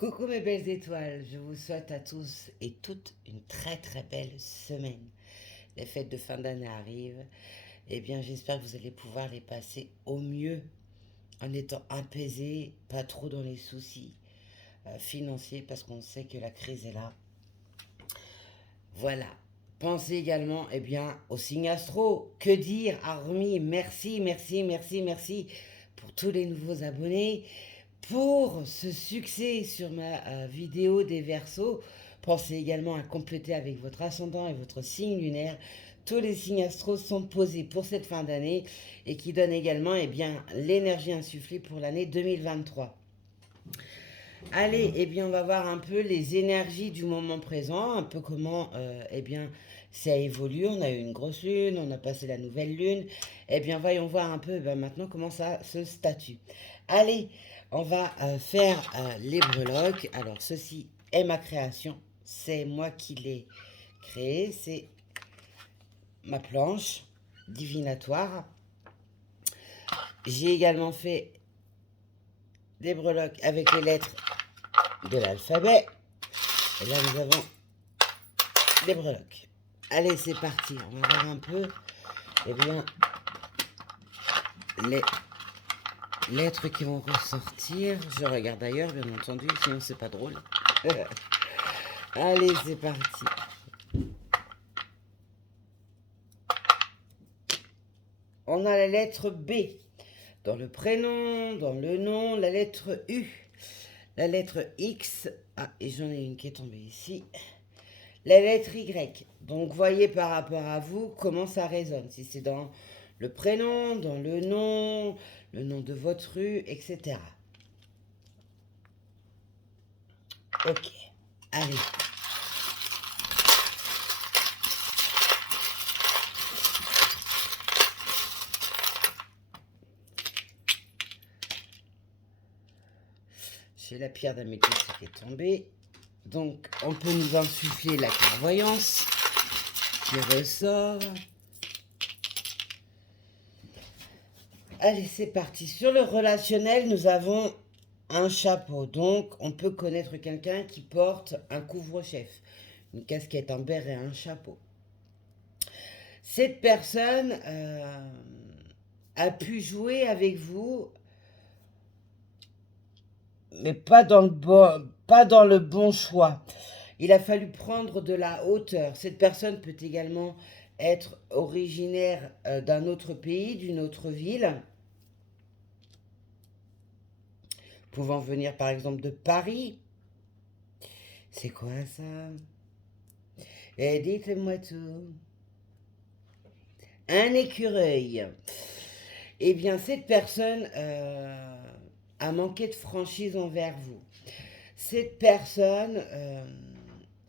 Coucou mes belles étoiles, je vous souhaite à tous et toutes une très très belle semaine. Les fêtes de fin d'année arrivent, et bien j'espère que vous allez pouvoir les passer au mieux en étant apaisés, pas trop dans les soucis financiers parce qu'on sait que la crise est là. Voilà. Pensez également au signe astro. Que dire, hormis merci, merci, merci, merci pour tous les nouveaux abonnés. Pour ce succès sur ma vidéo des Verseaux, pensez également à compléter avec votre ascendant et votre signe lunaire. Tous les signes astro sont posés pour cette fin d'année et qui donnent également l'énergie insufflée pour l'année 2023. Allez, on va voir un peu les énergies du moment présent, un peu comment ça évolue. On a eu une grosse lune, on a passé la nouvelle lune. Voyons voir un peu maintenant comment ça se statue. Allez, on va faire les breloques. Alors, ceci est ma création. C'est moi qui l'ai créé. C'est ma planche divinatoire. J'ai également fait des breloques avec les lettres de l'alphabet. Et là, nous avons des breloques. Allez, c'est parti. On va voir un peu, les lettres qui vont ressortir. Je regarde ailleurs, bien entendu, sinon c'est pas drôle. Allez, c'est parti. On a la lettre B. Dans le prénom, dans le nom, la lettre U. La lettre X. Ah, et j'en ai une qui est tombée ici. La lettre Y. Donc, voyez par rapport à vous comment ça résonne. Si c'est dans le prénom, dans le nom de votre rue, etc. Ok. Allez. J'ai la pierre d'améthyste qui est tombée. Donc, on peut nous insuffler la clairvoyance qui ressort. Allez, c'est parti. Sur le relationnel, nous avons un chapeau. Donc, on peut connaître quelqu'un qui porte un couvre-chef, une casquette, un béret, un chapeau. Cette personne a pu jouer avec vous, mais pas dans le bon choix. Il a fallu prendre de la hauteur. Cette personne peut également être originaire d'un autre pays, d'une autre ville, pouvant venir par exemple de Paris. C'est quoi ça? Et dites-moi tout. Un écureuil. Eh bien, cette personne a manqué de franchise envers vous. Cette personne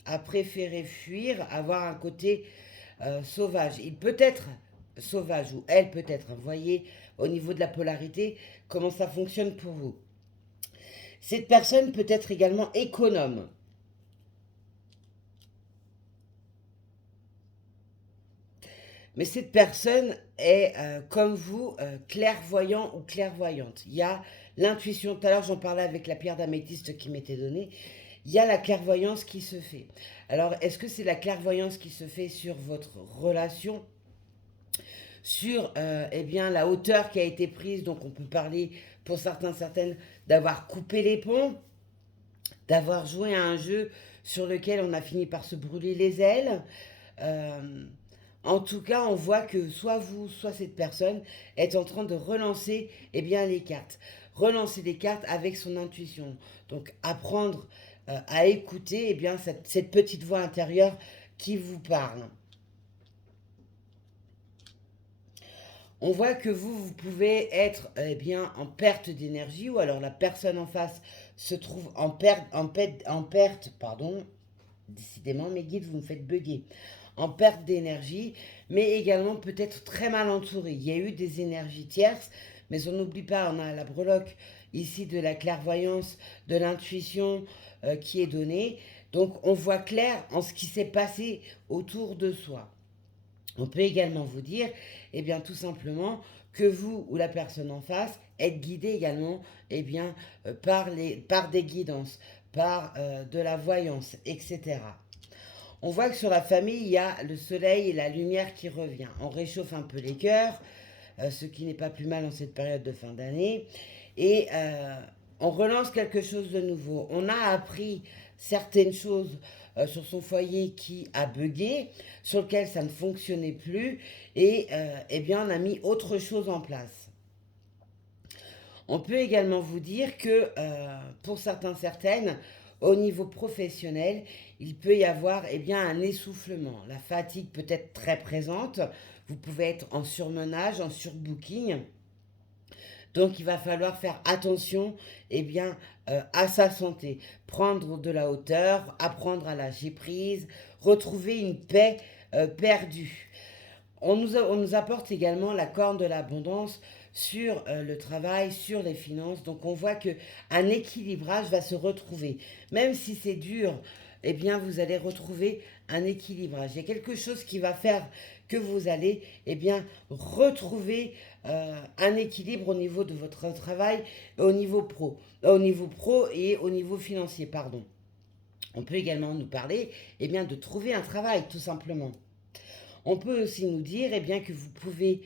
a préféré fuir, avoir un côté sauvage. Il peut être sauvage ou elle peut être. Voyez au niveau de la polarité comment ça fonctionne pour vous. Cette personne peut être également économe. Mais cette personne est, comme vous, clairvoyant ou clairvoyante. Il y a l'intuition. Tout à l'heure, j'en parlais avec la pierre d'améthyste qui m'était donnée. Il y a la clairvoyance qui se fait. Alors, est-ce que c'est la clairvoyance qui se fait sur votre relation, sur la hauteur qui a été prise? Donc, on peut parler, pour certains, certaines, d'avoir coupé les ponts, d'avoir joué à un jeu sur lequel on a fini par se brûler les ailes. En tout cas, on voit que soit vous, soit cette personne est en train de relancer les cartes. Relancer les cartes avec son intuition. Donc, apprendre à écouter cette petite voix intérieure qui vous parle. On voit que vous pouvez être en perte d'énergie, ou alors la personne en face se trouve en perte, pardon. Décidément, mes guides, vous me faites bugger. En perte d'énergie, mais également peut-être très mal entouré. Il y a eu des énergies tierces, mais on n'oublie pas, on a la breloque ici de la clairvoyance, de l'intuition qui est donnée. Donc on voit clair en ce qui s'est passé autour de soi. On peut également vous dire, tout simplement, que vous ou la personne en face êtes guidé également par des guidances, par de la voyance, etc. On voit que sur la famille, il y a le soleil et la lumière qui revient. On réchauffe un peu les cœurs, ce qui n'est pas plus mal en cette période de fin d'année. Et on relance quelque chose de nouveau. On a appris certaines choses sur son foyer qui a bugué, sur lequel ça ne fonctionnait plus, et eh bien on a mis autre chose en place. On peut également vous dire que pour certaines, au niveau professionnel, il peut y avoir eh bien, un essoufflement. La fatigue peut être très présente. Vous pouvez être en surmenage, en surbooking. Donc il va falloir faire attention eh bien, à sa santé. Prendre de la hauteur, apprendre à lâcher prise, retrouver une paix perdue. On nous apporte également la corne de l'abondance sur le travail, sur les finances. Donc on voit qu'un équilibrage va se retrouver. Même si c'est dur, eh bien vous allez retrouver un équilibrage. Il y a quelque chose qui va faire que vous allez eh bien, retrouver un équilibre au niveau de votre travail, au niveau pro et au niveau financier, pardon. On peut également nous parler eh bien, de trouver un travail, tout simplement. On peut aussi nous dire eh bien, que vous pouvez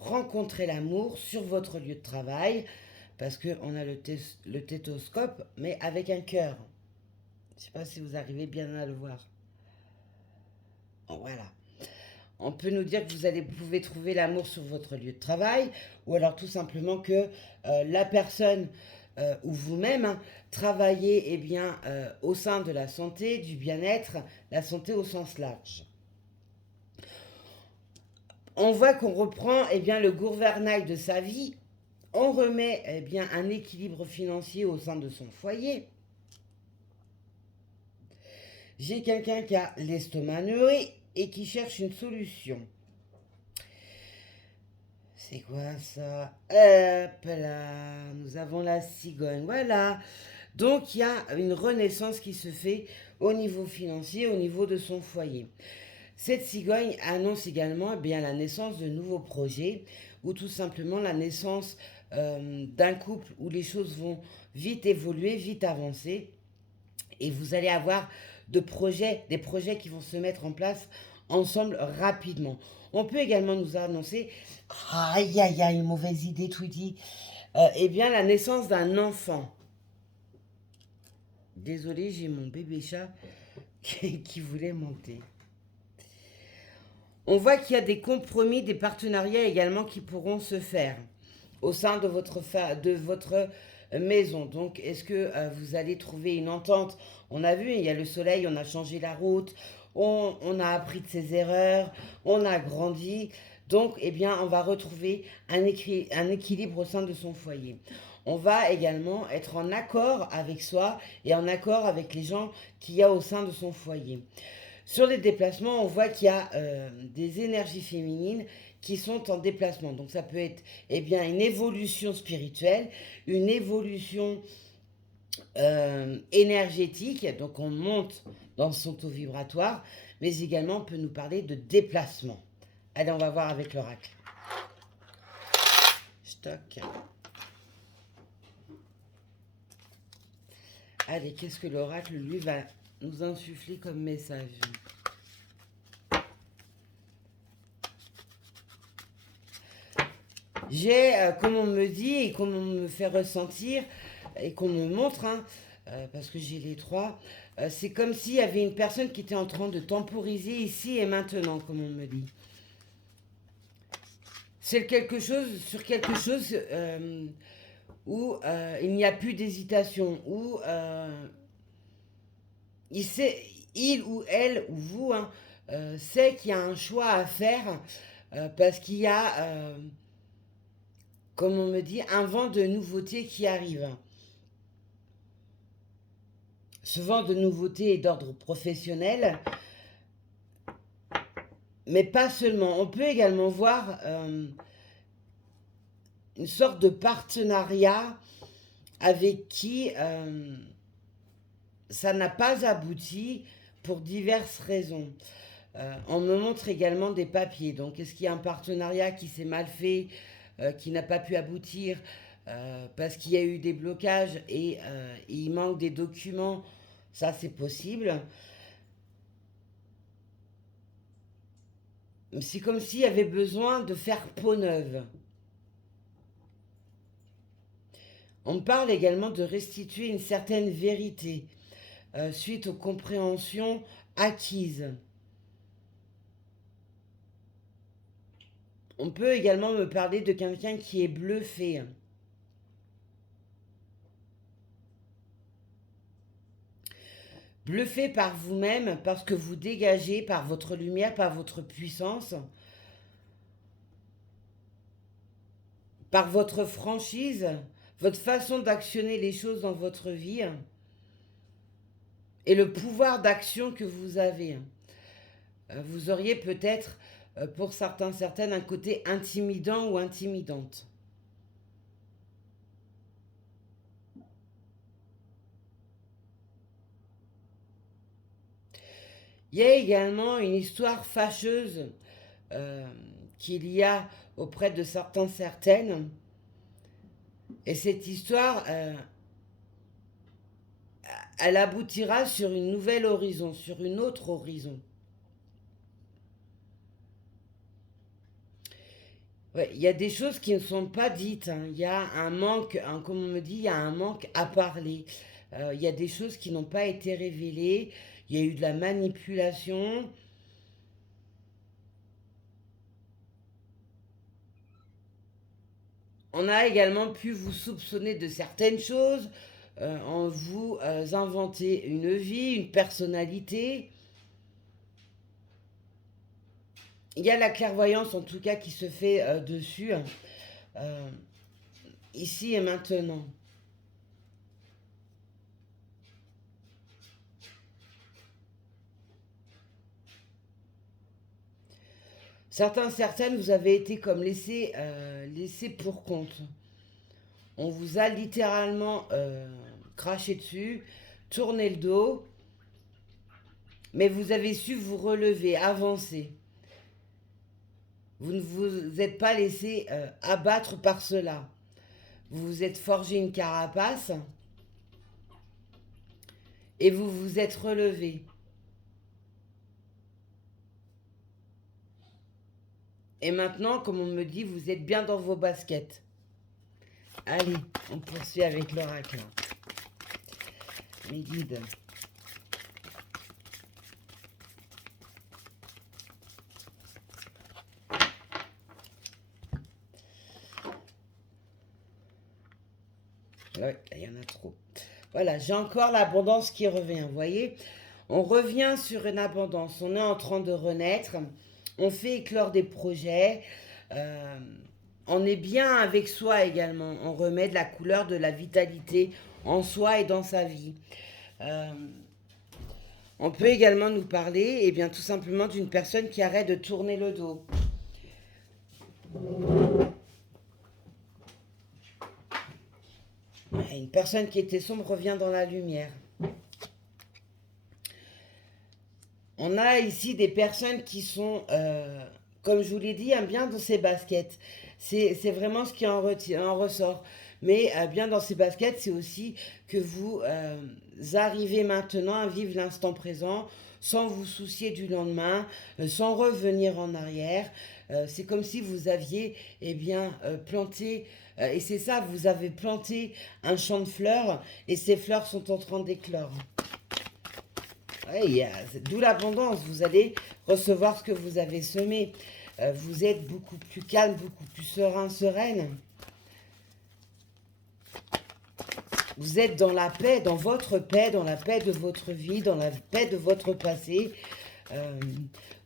rencontrer l'amour sur votre lieu de travail, parce qu'on a le tétoscope, mais avec un cœur. Je ne sais pas si vous arrivez bien à le voir. Voilà. On peut nous dire que vous pouvez trouver l'amour sur votre lieu de travail, ou alors tout simplement que la personne ou vous-même travaillez eh bien, au sein de la santé, du bien-être, la santé au sens large. On voit qu'on reprend eh bien, le gouvernail de sa vie, on remet eh bien, un équilibre financier au sein de son foyer. J'ai quelqu'un qui a l'estomac noué et qui cherche une solution. C'est quoi ça? Hop là, nous avons la cigogne, voilà. Donc il y a une renaissance qui se fait au niveau financier, au niveau de son foyer. Cette cigogne annonce également eh bien, la naissance de nouveaux projets ou tout simplement la naissance d'un couple où les choses vont vite évoluer, vite avancer et vous allez avoir des projets qui vont se mettre en place ensemble rapidement. On peut également nous annoncer, aïe aïe aïe, une mauvaise idée, Tweety, eh bien la naissance d'un enfant. Désolée, j'ai mon bébé chat qui voulait monter. On voit qu'il y a des compromis, des partenariats également qui pourront se faire au sein de votre maison. Donc, est-ce que vous allez trouver une entente? On a vu, il y a le soleil, on a changé la route, on a appris de ses erreurs, on a grandi. Donc, eh bien, on va retrouver un équilibre au sein de son foyer. On va également être en accord avec soi et en accord avec les gens qu'il y a au sein de son foyer. Sur les déplacements, on voit qu'il y a des énergies féminines qui sont en déplacement. Donc ça peut être eh bien, une évolution spirituelle, une évolution énergétique, donc on monte dans son taux vibratoire, mais également on peut nous parler de déplacement. Allez, on va voir avec l'oracle. Stock. Allez, qu'est-ce que l'oracle, lui, va nous insuffler comme message? J'ai, comme on me dit et comme on me fait ressentir et qu'on me montre, parce que j'ai les trois, c'est comme s'il y avait une personne qui était en train de temporiser ici et maintenant, comme on me dit. C'est sur quelque chose où il n'y a plus d'hésitation, où il ou elle ou vous sait qu'il y a un choix à faire parce qu'il y a, comme on me dit, un vent de nouveauté qui arrive. Ce vent de nouveauté est d'ordre professionnel, mais pas seulement. On peut également voir une sorte de partenariat avec qui ça n'a pas abouti pour diverses raisons. On me montre également des papiers. Donc, est-ce qu'il y a un partenariat qui s'est mal fait, qui n'a pas pu aboutir parce qu'il y a eu des blocages et il manque des documents, ça c'est possible. C'est comme s'il y avait besoin de faire peau neuve. On parle également de restituer une certaine vérité suite aux compréhensions acquises. On peut également me parler de quelqu'un qui est bluffé. Bluffé par vous-même, parce que vous dégagez par votre lumière, par votre puissance, par votre franchise, votre façon d'actionner les choses dans votre vie et le pouvoir d'action que vous avez. Vous auriez peut-être, pour certains, certaines, un côté intimidant ou intimidante. Il y a également une histoire fâcheuse qu'il y a auprès de certains, certaines. Et cette histoire, elle aboutira sur une nouvelle horizon, sur une autre horizon. Ouais, il y a des choses qui ne sont pas dites. Il y a un manque, comme on me dit, il y a un manque à parler. Il y a des choses qui n'ont pas été révélées. Il y a eu de la manipulation. On a également pu vous soupçonner de certaines choses, en vous inventer une vie, une personnalité. Il y a la clairvoyance en tout cas qui se fait dessus, euh, ici et maintenant. Certains, certaines, vous avez été comme laissés pour compte. On vous a littéralement craché dessus, tourné le dos, mais vous avez su vous relever, avancer. Vous ne vous êtes pas laissé abattre par cela. Vous vous êtes forgé une carapace et vous vous êtes relevé. Et maintenant, comme on me dit, vous êtes bien dans vos baskets. Allez, on poursuit avec l'oracle. Mes guides. Ouais, il y en a trop. Voilà, j'ai encore l'abondance qui revient, vous voyez. On revient sur une abondance, on est en train de renaître, on fait éclore des projets, euh, on est bien avec soi également, on remet de la couleur, de la vitalité en soi et dans sa vie. Euh, on peut également nous parler, eh bien, tout simplement d'une personne qui arrête de tourner le dos. Une personne qui était sombre revient dans la lumière. On a ici des personnes qui sont, comme je vous l'ai dit, bien dans ses baskets. C'est vraiment ce qui en ressort. Mais bien dans ses baskets, c'est aussi que vous arrivez maintenant à vivre l'instant présent sans vous soucier du lendemain, sans revenir en arrière. C'est comme si vous aviez planté, et c'est ça, vous avez planté un champ de fleurs et ces fleurs sont en train d'éclore. Ouais, d'où l'abondance, vous allez recevoir ce que vous avez semé. Vous êtes beaucoup plus calme, beaucoup plus serein, sereine. Vous êtes dans la paix, dans votre paix, dans la paix de votre vie, dans la paix de votre passé.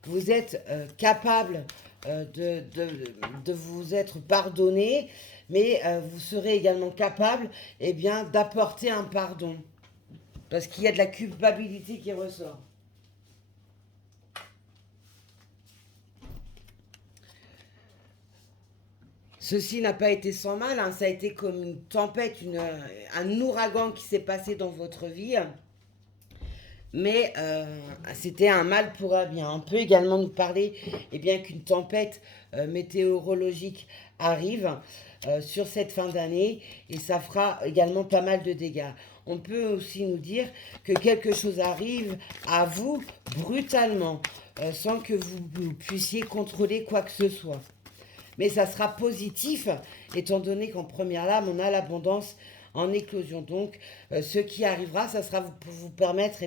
Vous êtes capable de vous être pardonné, mais vous serez également capable d'apporter un pardon. Parce qu'il y a de la culpabilité qui ressort. Ceci n'a pas été sans mal, ça a été comme une tempête, un ouragan qui s'est passé dans votre vie. Mais c'était un mal pour un bien. On peut également nous parler qu'une tempête météorologique arrive. sur cette fin d'année et ça fera également pas mal de dégâts. On peut aussi nous dire que quelque chose arrive à vous brutalement, sans que vous puissiez contrôler quoi que ce soit. Mais ça sera positif, étant donné qu'en première lame, on a l'abondance en éclosion. Donc, ce qui arrivera, ça sera pour vous permettre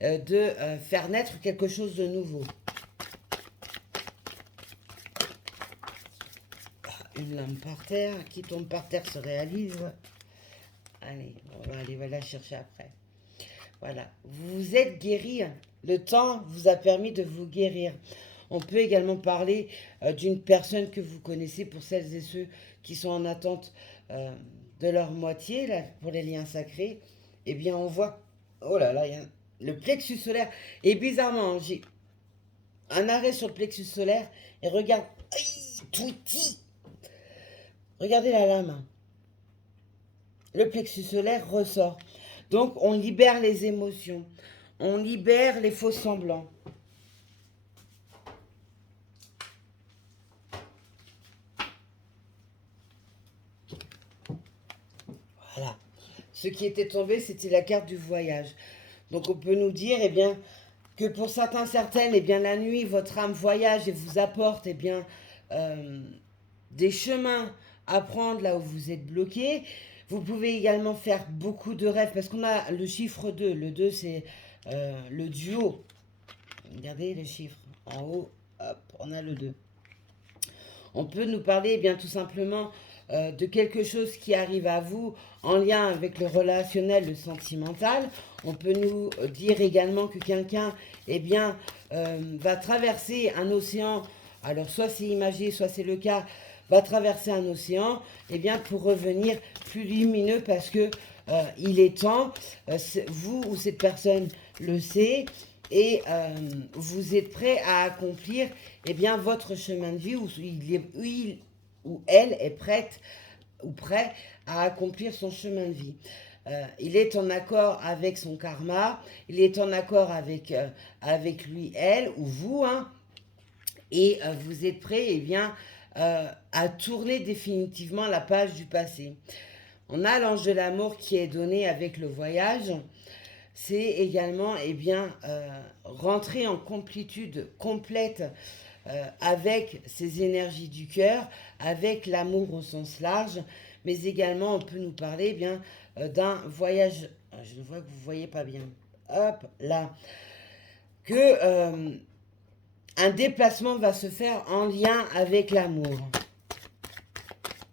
de faire naître quelque chose de nouveau. Une lame par terre, qui tombe par terre se réalise. Allez, on va aller la chercher après. Voilà, vous êtes guéri. Le temps vous a permis de vous guérir. On peut également parler d'une personne que vous connaissez pour celles et ceux qui sont en attente de leur moitié, là, pour les liens sacrés. Eh bien, on voit, oh là là, il y a le plexus solaire. Et bizarrement, j'ai un arrêt sur le plexus solaire et regarde, touti. Regardez la lame. Le plexus solaire ressort. Donc, on libère les émotions. On libère les faux semblants. Voilà. Ce qui était tombé, c'était la carte du voyage. Donc, on peut nous dire, que pour certains, certaines, la nuit, votre âme voyage et vous apporte, des chemins à prendre là où vous êtes bloqué. Vous pouvez également faire beaucoup de rêves parce qu'on a le chiffre 2. Le 2, c'est le duo. Regardez le chiffre. En haut, hop, on a le 2. On peut nous parler tout simplement de quelque chose qui arrive à vous en lien avec le relationnel, le sentimental. On peut nous dire également que quelqu'un va traverser un océan. Alors soit c'est imagé, soit c'est le cas, va traverser un océan pour revenir plus lumineux parce que il est temps, vous ou cette personne le sait, et vous êtes prêt à accomplir votre chemin de vie où elle est prête ou prêt à accomplir son chemin de vie. Il est en accord avec son karma, il est en accord avec lui, elle ou vous, et vous êtes prêt à tourner définitivement la page du passé. On a l'ange de l'amour qui est donné avec le voyage. C'est également rentrer en complétude complète avec ces énergies du cœur, avec l'amour au sens large, mais également on peut nous parler d'un voyage. Je vois que vous ne voyez pas bien. Hop, là. Que un déplacement va se faire en lien avec l'amour.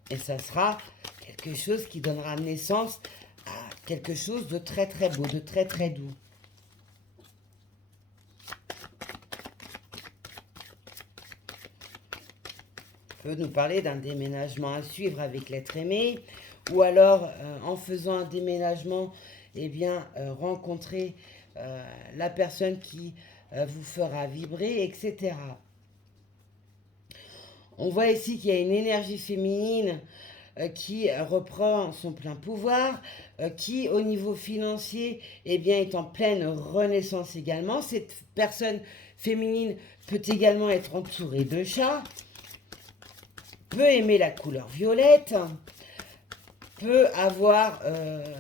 Et ça sera quelque chose qui donnera naissance à quelque chose de très très beau, de très très doux. On peut nous parler d'un déménagement à suivre avec l'être aimé, ou alors en faisant un déménagement, rencontrer la personne qui vous fera vibrer, etc. On voit ici qu'il y a une énergie féminine qui reprend son plein pouvoir, qui au niveau financier est en pleine renaissance également. Cette personne féminine peut également être entourée de chats, peut aimer la couleur violette, peut avoir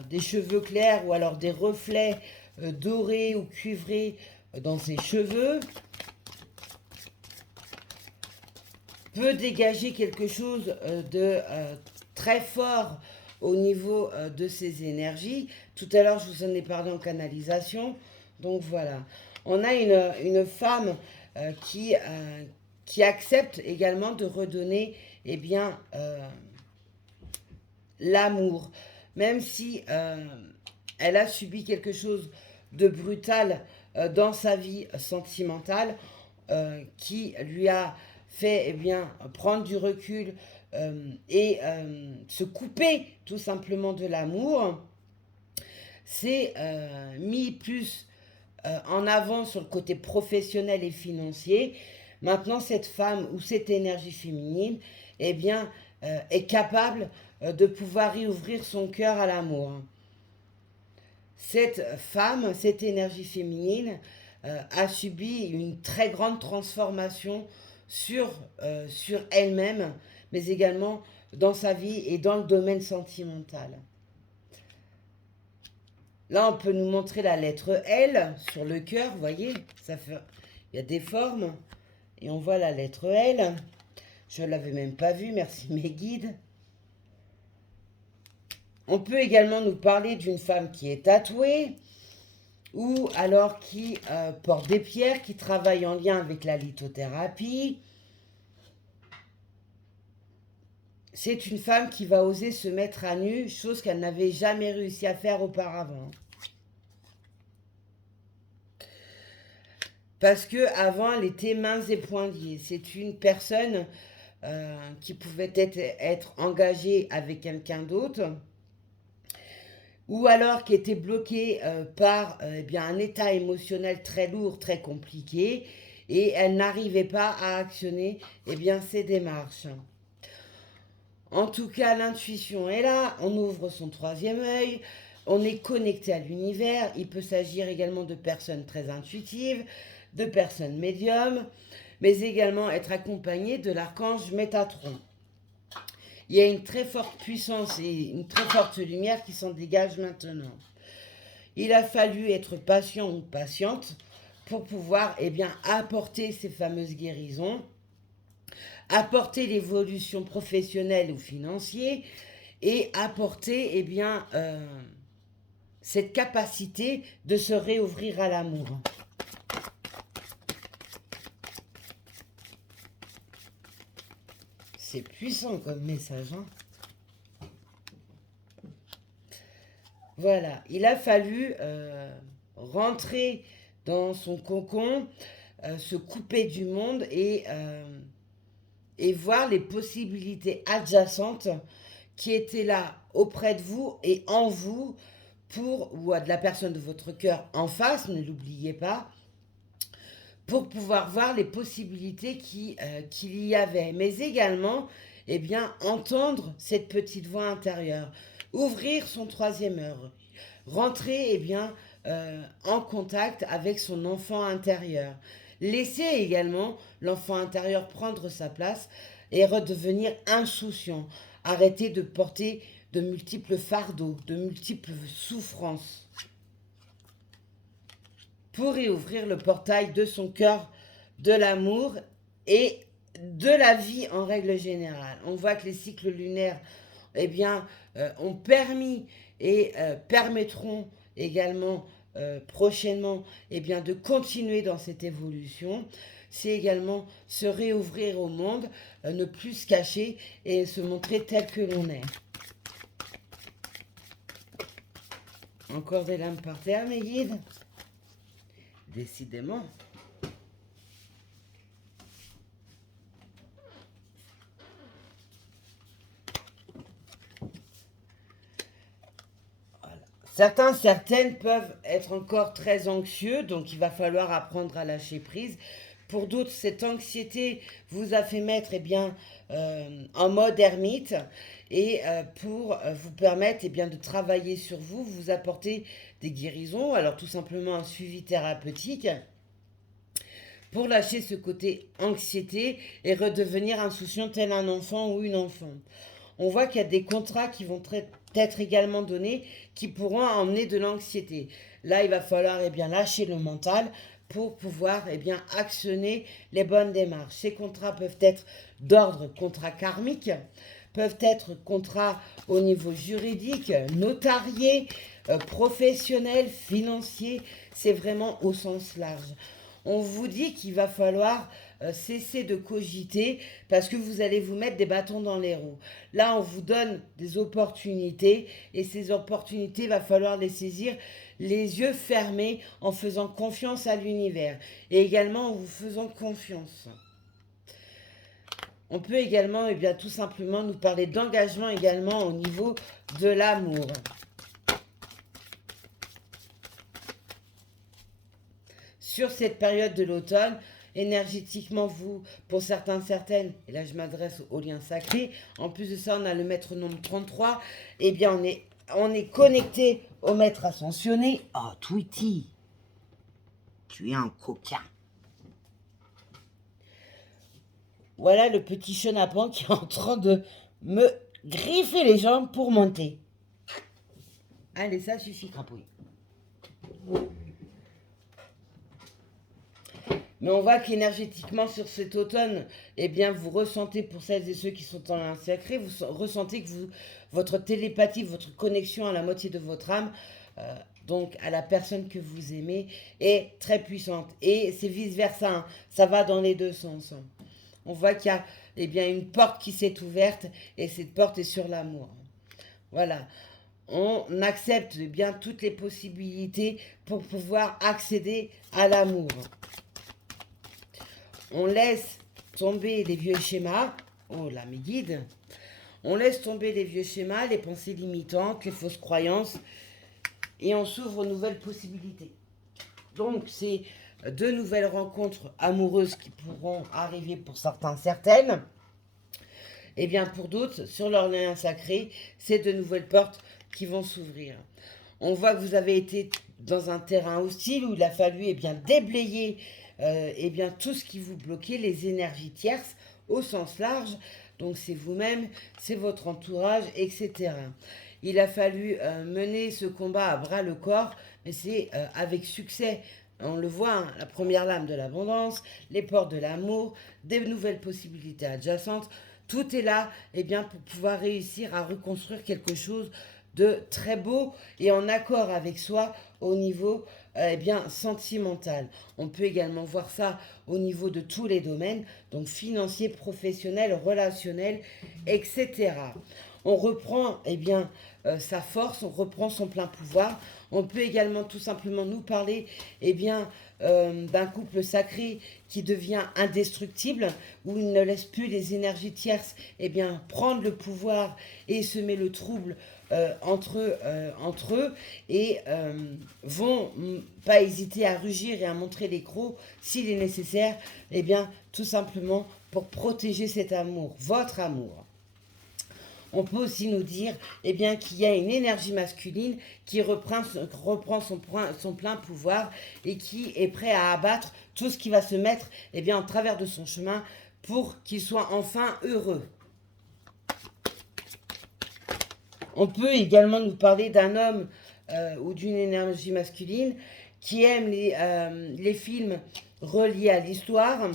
des cheveux clairs ou alors des reflets dorés ou cuivrés dans ses cheveux, peut dégager quelque chose de très fort au niveau de ses énergies. Tout à l'heure, je vous en ai parlé en canalisation. Donc voilà. On a une femme qui accepte également de redonner l'amour. Même si elle a subi quelque chose de brutal dans sa vie sentimentale, qui lui a fait prendre du recul et se couper tout simplement de l'amour, c'est mis plus en avant sur le côté professionnel et financier. Maintenant, cette femme ou cette énergie féminine est capable de pouvoir réouvrir son cœur à l'amour. Cette femme, cette énergie féminine a subi une très grande transformation sur elle-même, mais également dans sa vie et dans le domaine sentimental. Là, on peut nous montrer la lettre L sur le cœur, vous voyez, ça fait, il y a des formes, et on voit la lettre L. Je ne l'avais même pas vue, merci mes guides. On peut également nous parler d'une femme qui est tatouée, ou alors qui porte des pierres, qui travaille en lien avec la lithothérapie. C'est une femme qui va oser se mettre à nu, chose qu'elle n'avait jamais réussi à faire auparavant. Parce que avant, elle était mains et poings liés. C'est une personne qui pouvait être engagée avec quelqu'un d'autre, ou alors qui était bloquée par eh bien, un état émotionnel très lourd, très compliqué, et elle n'arrivait pas à actionner eh bien, ses démarches. En tout cas, l'intuition est là, on ouvre son troisième œil, on est connecté à l'univers. Il peut s'agir également de personnes très intuitives, de personnes médiums, mais également être accompagné de l'archange Métatron. Il y a une très forte puissance et une très forte lumière qui s'en dégage maintenant. Il a fallu être patient ou patiente pour pouvoir eh bien, apporter ces fameuses guérisons, apporter l'évolution professionnelle ou financière et apporter eh bien, cette capacité de se réouvrir à l'amour. C'est puissant comme message. Hein. Voilà, il a fallu rentrer dans son cocon, se couper du monde et voir les possibilités adjacentes qui étaient là auprès de vous et en vous, ou à de la personne de votre cœur en face, ne l'oubliez pas, pour pouvoir voir les possibilités qu'il y avait, mais également eh bien, entendre cette petite voix intérieure, ouvrir son troisième œil, rentrer eh bien, en contact avec son enfant intérieur, laisser également l'enfant intérieur prendre sa place et redevenir insouciant, arrêter de porter de multiples fardeaux, de multiples souffrances, pour réouvrir le portail de son cœur, de l'amour et de la vie en règle générale. On voit que les cycles lunaires eh bien, ont permis et permettront également prochainement eh bien, de continuer dans cette évolution. C'est également se réouvrir au monde, ne plus se cacher et se montrer tel que l'on est. Encore des lames par terre, mes guides. Décidément. Voilà. Certaines peuvent être encore très anxieux, donc il va falloir apprendre à lâcher prise. Pour d'autres, cette anxiété vous a fait mettre eh bien, en mode ermite et pour vous permettre eh bien, de travailler sur vous, vous apporter des guérisons, alors tout simplement un suivi thérapeutique pour lâcher ce côté anxiété et redevenir insouciant tel un enfant ou une enfant. On voit qu'il y a des contrats qui vont être également donnés qui pourront emmener de l'anxiété. Là, il va falloir eh bien, lâcher le mental pour pouvoir eh bien, actionner les bonnes démarches. Ces contrats peuvent être d'ordre contrat karmique, peuvent être contrats au niveau juridique, notarié, professionnel, financier. C'est vraiment au sens large. On vous dit qu'il va falloir cesser de cogiter parce que vous allez vous mettre des bâtons dans les roues. Là, on vous donne des opportunités et ces opportunités, il va falloir les saisir les yeux fermés en faisant confiance à l'univers et également en vous faisant confiance. On peut également, eh bien, tout simplement nous parler d'engagement également au niveau de l'amour. Sur cette période de l'automne, énergétiquement, vous, pour certains, certaines, et là je m'adresse au lien sacré, en plus de ça, on a le maître nombre 33, eh bien, on est connecté au maître ascensionné. Oh, Tweety, tu es un coquin. Voilà le petit chenapan qui est en train de me griffer les jambes pour monter. Allez, ça suffit, crapouille. Mais on voit qu'énergétiquement, sur cet automne, eh bien, vous ressentez, pour celles et ceux qui sont en lien sacré, ressentez que votre télépathie, votre connexion à la moitié de votre âme, euh, donc à la personne que vous aimez, est très puissante. Et c'est vice-versa, hein. Ça va dans les deux sens, hein. On voit qu'il y a eh bien, une porte qui s'est ouverte, et cette porte est sur l'amour. Voilà. On accepte eh bien toutes les possibilités pour pouvoir accéder à l'amour. On laisse tomber les vieux schémas. Oh là, mes guides. On laisse tomber les vieux schémas, les pensées limitantes, les fausses croyances, et on s'ouvre aux nouvelles possibilités. Donc, c'est de nouvelles rencontres amoureuses qui pourront arriver pour certains, certaines. Et bien pour d'autres, sur leur lien sacré, c'est de nouvelles portes qui vont s'ouvrir. On voit que vous avez été dans un terrain hostile où il a fallu eh bien, déblayer eh bien, tout ce qui vous bloquait, les énergies tierces au sens large. Donc c'est vous-même, c'est votre entourage, etc. Il a fallu mener ce combat à bras le corps, mais c'est avec succès. On le voit, hein, la première lame de l'abondance, les portes de l'amour, des nouvelles possibilités adjacentes. Tout est là eh bien, pour pouvoir réussir à reconstruire quelque chose de très beau et en accord avec soi au niveau eh bien, sentimental. On peut également voir ça au niveau de tous les domaines, donc financier, professionnel, relationnel, etc. On reprend eh bien, sa force, on reprend son plein pouvoir. On peut également tout simplement nous parler eh bien, d'un couple sacré qui devient indestructible, où il ne laisse plus les énergies tierces eh bien, prendre le pouvoir et semer le trouble entre eux et vont pas hésiter à rugir et à montrer les crocs s'il est nécessaire, eh bien, tout simplement pour protéger cet amour, votre amour. On peut aussi nous dire eh bien, qu'il y a une énergie masculine qui reprend son plein pouvoir et qui est prêt à abattre tout ce qui va se mettre eh bien, en travers de son chemin pour qu'il soit enfin heureux. On peut également nous parler d'un homme ou d'une énergie masculine qui aime les films reliés à l'histoire,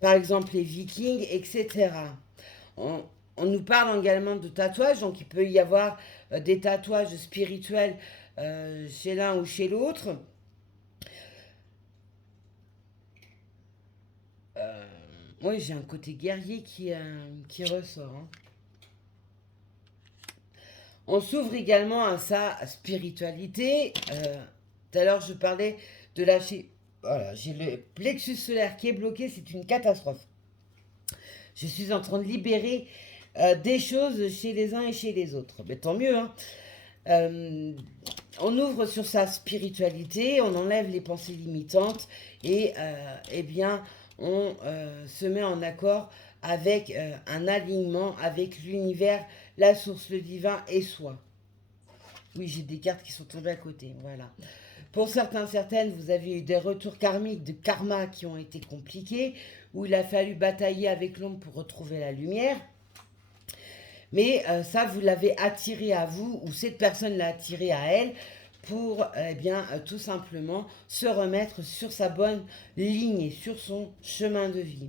par exemple les Vikings, etc. On nous parle également de tatouages, donc il peut y avoir des tatouages spirituels chez l'un ou chez l'autre. Moi, j'ai un côté guerrier qui ressort, hein. On s'ouvre également à sa spiritualité. Tout à l'heure, je parlais de lâcher. Voilà, j'ai le plexus solaire qui est bloqué, c'est une catastrophe. Je suis en train de libérer des choses chez les uns et chez les autres. Mais tant mieux, hein. On ouvre sur sa spiritualité, on enlève les pensées limitantes et eh bien, on se met en accord avec un alignement avec l'univers, la source, le divin et soi. Oui, j'ai des cartes qui sont tombées à côté, voilà. Pour certains, certaines, vous avez eu des retours karmiques de karma qui ont été compliqués, où il a fallu batailler avec l'ombre pour retrouver la lumière. Mais ça, vous l'avez attiré à vous, ou cette personne l'a attiré à elle, pour eh bien, tout simplement se remettre sur sa bonne ligne et sur son chemin de vie.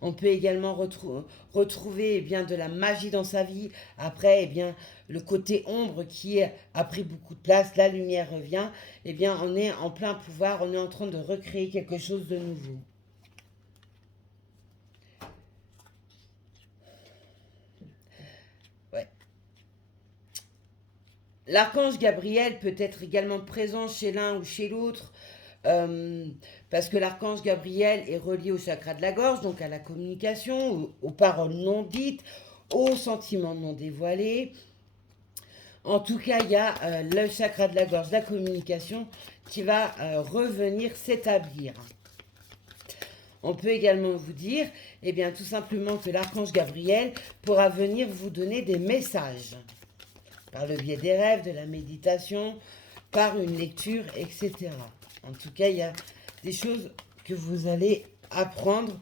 On peut également retrouver eh bien, de la magie dans sa vie. Après, eh bien, le côté ombre qui a pris beaucoup de place, la lumière revient. Eh bien, on est en plein pouvoir, on est en train de recréer quelque chose de nouveau. L'archange Gabriel peut être également présent chez l'un ou chez l'autre, parce que l'archange Gabriel est relié au chakra de la gorge, donc à la communication, aux paroles non dites, aux sentiments non dévoilés. En tout cas, il y a le chakra de la gorge, la communication, qui va revenir s'établir. On peut également vous dire, eh bien, tout simplement que l'archange Gabriel pourra venir vous donner des messages par le biais des rêves, de la méditation, par une lecture, etc. En tout cas, il y a des choses que vous allez apprendre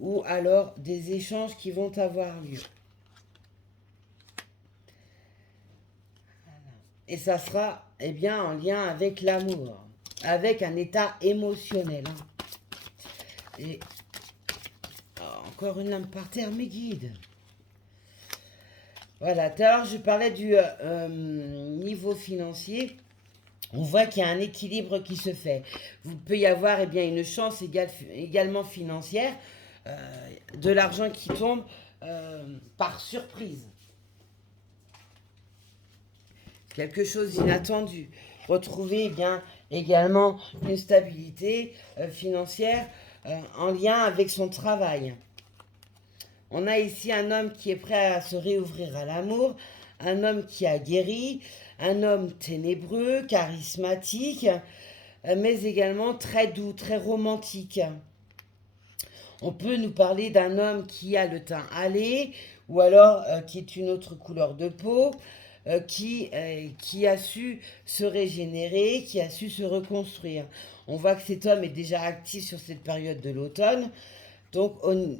ou alors des échanges qui vont avoir lieu. Et ça sera eh bien, en lien avec l'amour, avec un état émotionnel. Hein. Et encore une lame par terre, mes guides. Voilà, tout à l'heure je parlais du niveau financier. On voit qu'il y a un équilibre qui se fait. Vous peut y avoir eh bien, une chance également financière, euh, de l'argent qui tombe par surprise. Quelque chose d'inattendu. Retrouver eh bien, également une stabilité financière en lien avec son travail. On a ici un homme qui est prêt à se réouvrir à l'amour, un homme qui a guéri, un homme ténébreux, charismatique, mais également très doux, très romantique. On peut nous parler d'un homme qui a le teint hâlé, ou alors qui est une autre couleur de peau, qui a su se régénérer, qui a su se reconstruire. On voit que cet homme est déjà actif sur cette période de l'automne, donc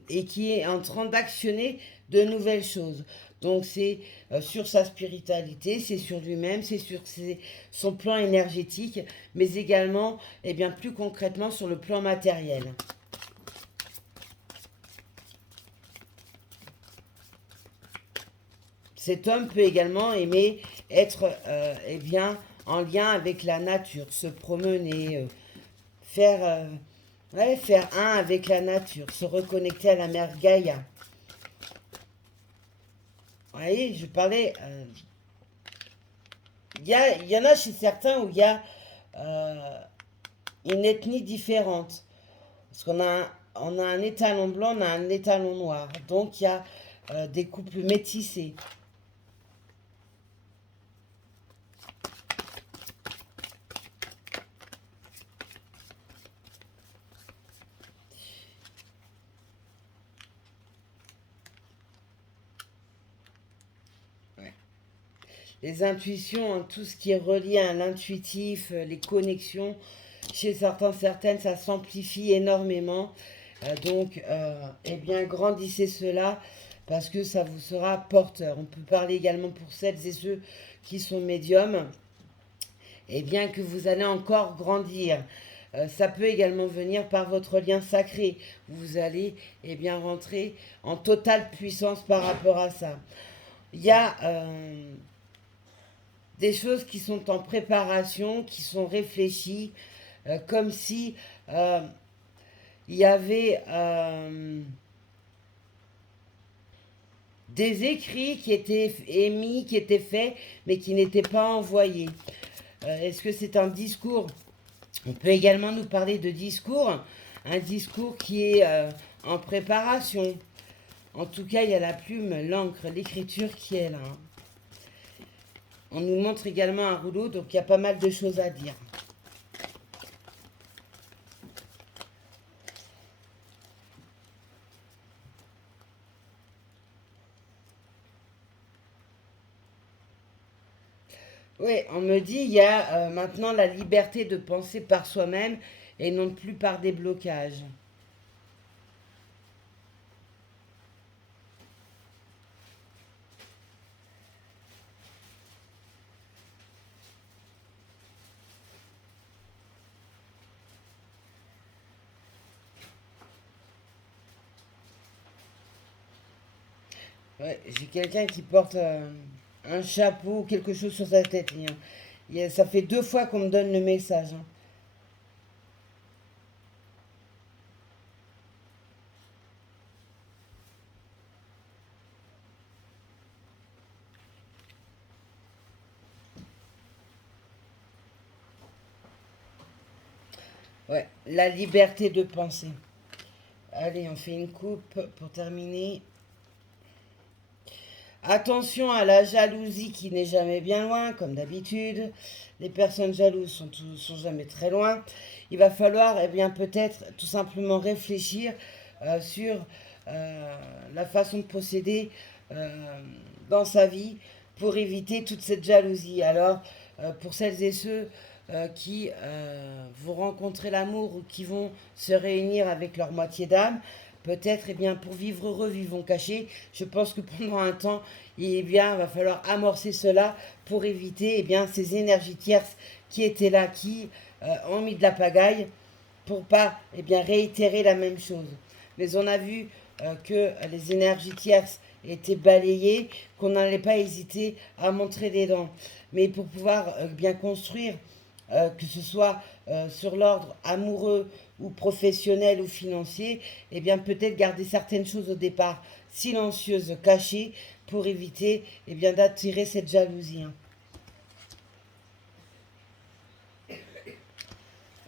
et qui est en train d'actionner de nouvelles choses. Donc c'est sur sa spiritualité, c'est sur lui-même, c'est sur son plan énergétique, mais également, et bien plus concrètement, sur le plan matériel. Cet homme peut également aimer être eh bien, en lien avec la nature, se promener, faire un avec la nature, se reconnecter à la mère Gaïa. Vous voyez, je parlais. Y en a chez certains où il y a une ethnie différente. Parce on a un étalon blanc, on a un étalon noir. Donc il y a des couples métissés. Les intuitions, hein, tout ce qui est relié à l'intuitif, les connexions, chez certains, certaines, ça s'amplifie énormément. Eh bien, grandissez cela parce que ça vous sera porteur. On peut parler également pour celles et ceux qui sont médiums, eh bien que vous allez encore grandir. Ça peut également venir par votre lien sacré. Vous allez eh bien rentrer en totale puissance par rapport à ça. Il y a des choses qui sont en préparation, qui sont réfléchies, comme si il y avait des écrits qui étaient émis, qui étaient faits, mais qui n'étaient pas envoyés. Est-ce que c'est un discours? On peut également nous parler de discours, un discours qui est en préparation. En tout cas, il y a la plume, l'encre, l'écriture qui est là. Hein. On nous montre également un rouleau, donc il y a pas mal de choses à dire. Oui, on me dit il y a maintenant la liberté de penser par soi-même et non plus par des blocages. Ouais, j'ai quelqu'un qui porte un chapeau ou quelque chose sur sa tête. Ça fait 2 fois qu'on me donne le message. Hein. Ouais, la liberté de penser. Allez, on fait une coupe pour terminer. Attention à la jalousie qui n'est jamais bien loin, comme d'habitude. Les personnes jalouses sont jamais très loin. Il va falloir, eh bien, peut-être tout simplement réfléchir sur la façon de procéder dans sa vie pour éviter toute cette jalousie. Alors, pour celles et ceux qui vont rencontrer l'amour ou qui vont se réunir avec leur moitié d'âme, peut-être, eh bien, pour vivre heureux, vivons cachés. Je pense que pendant un temps, eh bien, va falloir amorcer cela pour éviter, eh bien, ces énergies tierces qui étaient là, qui ont mis de la pagaille, pour pas, eh bien, réitérer la même chose. Mais on a vu que les énergies tierces étaient balayées, qu'on n'allait pas hésiter à montrer des dents. Mais pour pouvoir bien construire, que ce soit sur l'ordre amoureux ou professionnel ou financier, eh bien peut-être garder certaines choses au départ silencieuses, cachées, pour éviter eh bien d'attirer cette jalousie, hein.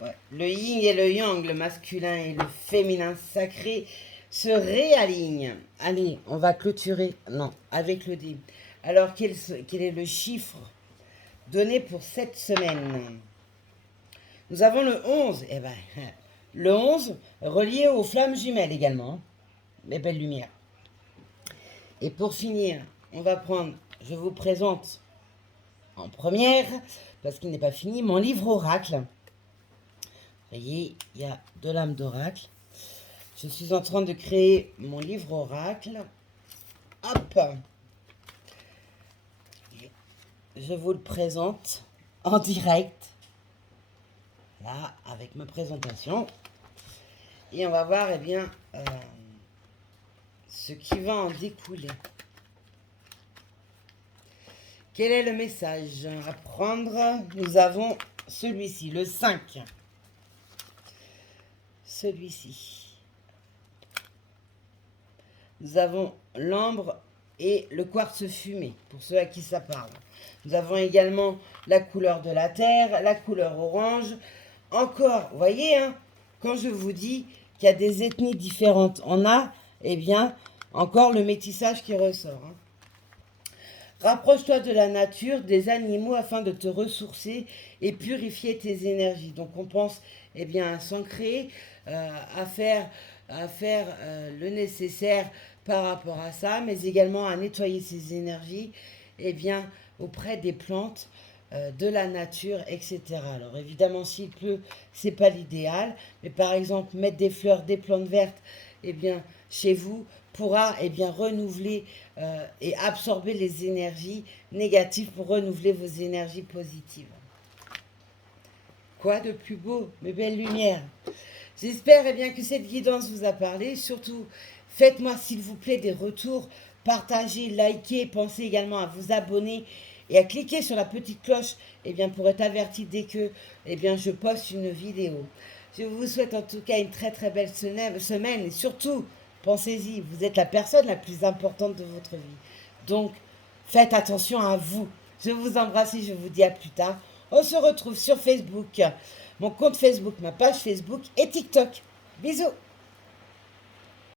Ouais. Le yin et le yang, le masculin et le féminin sacré, se réalignent. Allez, on va clôturer, non, avec le dé. Alors, quel est le chiffre donné pour cette semaine? Nous avons le 11. Eh ben, le 11 relié aux flammes jumelles également, hein. Les belles lumières. Et pour finir, on va prendre, je vous présente en première, parce qu'il n'est pas fini, mon livre oracle. Vous voyez, il y a de l'âme d'oracle. Je suis en train de créer mon livre oracle. Hop! Je vous le présente en direct. Là, avec ma présentation. Et on va voir, eh bien, ce qui va en découler. Quel est le message à prendre? Nous avons celui-ci, le 5. Celui-ci. Nous avons l'ambre et le quartz fumé, pour ceux à qui ça parle. Nous avons également la couleur de la terre, la couleur orange. Encore, vous voyez, hein, quand je vous dis qu'il y a des ethnies différentes, on a, eh bien, encore le métissage qui ressort, hein. Rapproche-toi de la nature, des animaux, afin de te ressourcer et purifier tes énergies. Donc on pense, eh bien, à s'ancrer, à faire le nécessaire par rapport à ça, mais également à nettoyer ses énergies, eh bien, auprès des plantes, de la nature, etc. Alors évidemment, s'il pleut, c'est pas l'idéal, mais par exemple, mettre des fleurs, des plantes vertes, eh bien, chez vous, pourra eh bien, renouveler et absorber les énergies négatives pour renouveler vos énergies positives. Quoi de plus beau, mes belles lumières? J'espère eh bien, que cette guidance vous a parlé. Surtout, faites-moi s'il vous plaît des retours, partagez, likez, pensez également à vous abonner et à cliquer sur la petite cloche eh bien, pour être averti dès que eh bien, je poste une vidéo. Je vous souhaite en tout cas une très très belle semaine et surtout, pensez-y, vous êtes la personne la plus importante de votre vie. Donc, faites attention à vous. Je vous embrasse et je vous dis à plus tard. On se retrouve sur Facebook, mon compte Facebook, ma page Facebook et TikTok. Bisous!